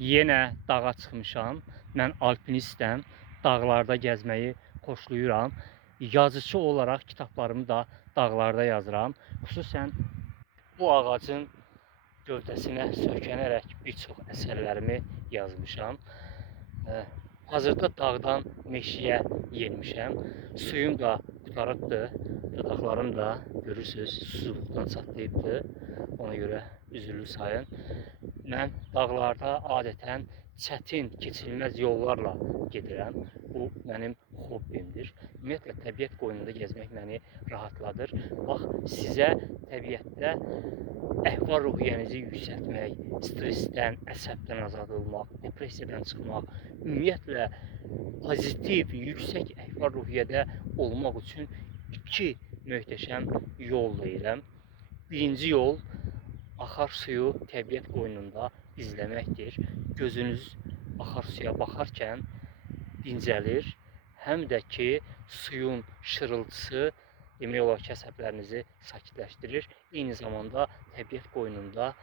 Yenə dağa çıxmışam. Mən alpinistəm. Dağlarda gəzməyi xoşlayıram. Yazıcı olaraq kitablarımı da dağlarda yazıram. Xüsusən bu ağacın gövdəsinə söykənərək bir çox əsərlərimi yazmışam. Hazırda dağdan meşəyə yenmişəm. Suyum da qurtarıbdır. Dodaqlarım da görürsünüz susuzluqdan çatlayıbdır. Ona görə üzürlü sayın. Mən dağlarda adətən çətin, keçilməz yollarla gedirəm. Bu mənim hobbimdir. Ümumiyyətlə, təbiət qoynunda gəzmək məni rahatladır. Bax, sizə təbiətdə əhval-ruhiyyənizi yüksəltmək, stressdən, əsəbdən azad olmaq, depressiyadan çıxmaq, ümumiyyətlə, pozitiv, yüksək əhval-ruhiyyədə olmaq üçün iki möhtəşəm yol deyirəm. Birinci yol, axar suyu təbiət qoynunda izləməkdir. Gözünüz axar suya baxarkən dincəlir, həm də ki, suyun şırıltısı demək olar ki, əsəblərinizi sakitləşdirir. Eyni zamanda təbiət qoynunda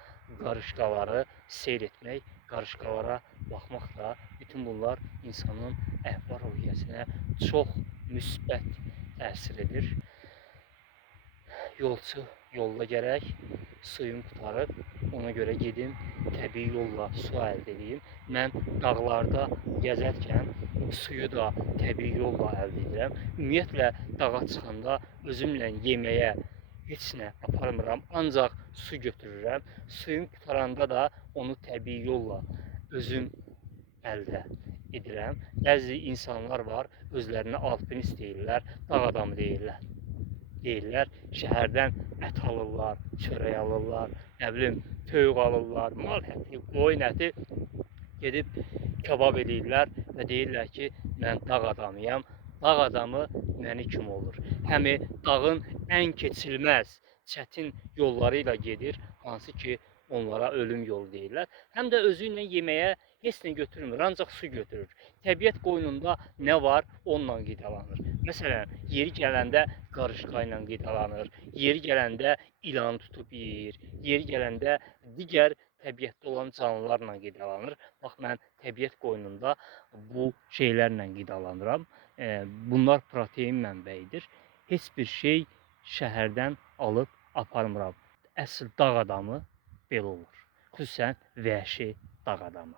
qarışqaları seyr etmək, qarışqalara baxmaq da, bütün bunlar insanın əhval-ruhiyyəsinə çox müsbət təsir edir. Yolçu yolda gərək suyum qurtarıb, ona görə gedim təbii yolla su əldə edeyim. Mən dağlarda gəzərkən suyu da təbii yolla əldə edirəm. Ümumiyyətlə, dağa çıxanda özümlə yeməyə heç nə aparmıram, ancaq su götürürəm. Suyum qurtaranda da onu təbii yolla özüm əldə edirəm. Bəzi insanlar var, özlərini alpinist deyirlər, dağ adamı deyirlər. Şəhərdən ət alırlar, çörək alırlar, nə bilim, töyük alırlar, mal əti, qoyun əti gedib kebab edirlər və deyirlər ki, mən dağ adamıyam. Dağ adamı məni kim olur? Həmi dağın ən keçilməz, çətin yolları ilə gedir, hansı ki, onlara ölüm yolu deyirlər. Həm də özü ilə yeməyə heç nə götürmür, ancaq su götürür. Təbiət qoynunda nə var, onunla qidalanır. Məsələn, yeri gələndə qarışqa ilə qidalanır, yeri gələndə ilan tutub yeyir, yeri gələndə digər təbiətdə olan canlılarla qidalanır. Bax, mən təbiət qoynunda bu şeylərlə qidalanıram. Bunlar protein mənbəyidir. Heç bir şey şəhərdən alıb aparmıram. Əsl dağ adamı belə olur. Xüsusən vəhşi dağ adamı.